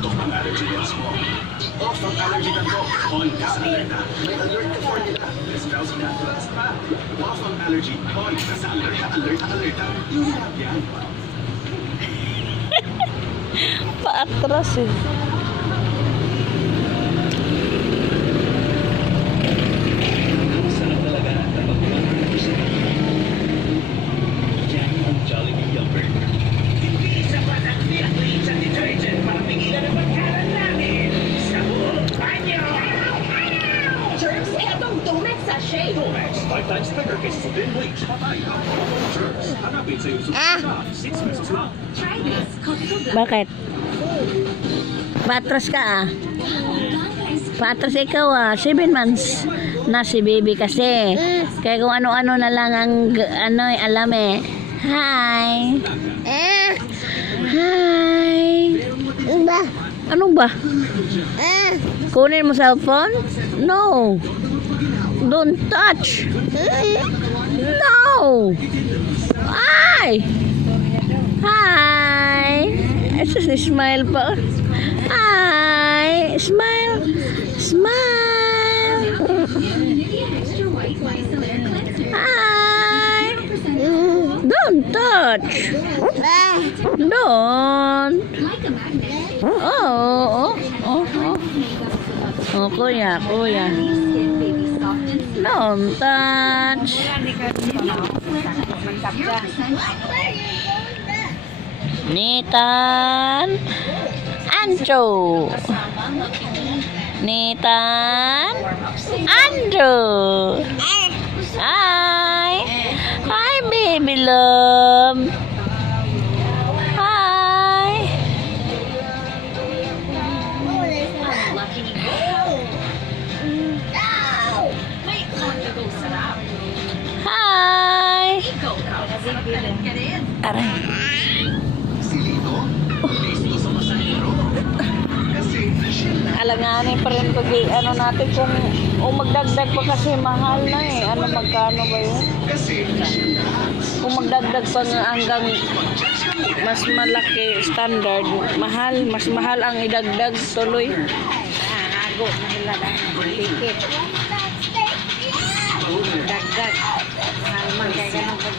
Off ang allergens mo. Off ang allergen ko. On ka sa alerta. May alert ka formula. Less drowsy na. Relax pa. Off ang allergy. On ka sa alerta, alerta, alerta. Hirap yan. Paatras eh. Sarap talaga kapag kumain mo siya. Yan ang Jollibee Yogurt. Hindi sapat ang liquid sa detergent para pigilan ang pagkalat namin sa buong banyo. Germs, etong Domex sachet. Domex, 5 times better kaysa sa thin bleach. Patay ang mga germs. Hanapin sa iyong susunod. 6 pesos lang. Try this. Bakit? Patras ka ah. Patras ikaw ah. 7 months na si baby kasi. Kaya kung ano-ano na lang ang alam eh. Hi. Hi. Ano ba? Kunin mo cellphone? No. Don't touch. No. Ay. Hi. Smile pa. Hi. Smile. Smile. Hi. Don't touch. Don't. Oh. Oh, kuya. Don't touch. Nitan. Andrew. Nitan. Andrew. Hi. Hi, baby love. Hi. Hi. Aray. Alanganin pa rin pag natin kung magdagdag pa kasi mahal na eh. Magkano ba yun? Kung magdagdag pa hanggang mas malaki standard, mas mahal ang idagdag tuloy. Ago, mahal na ticket. Dagdag. Mahal man kaya ganun pag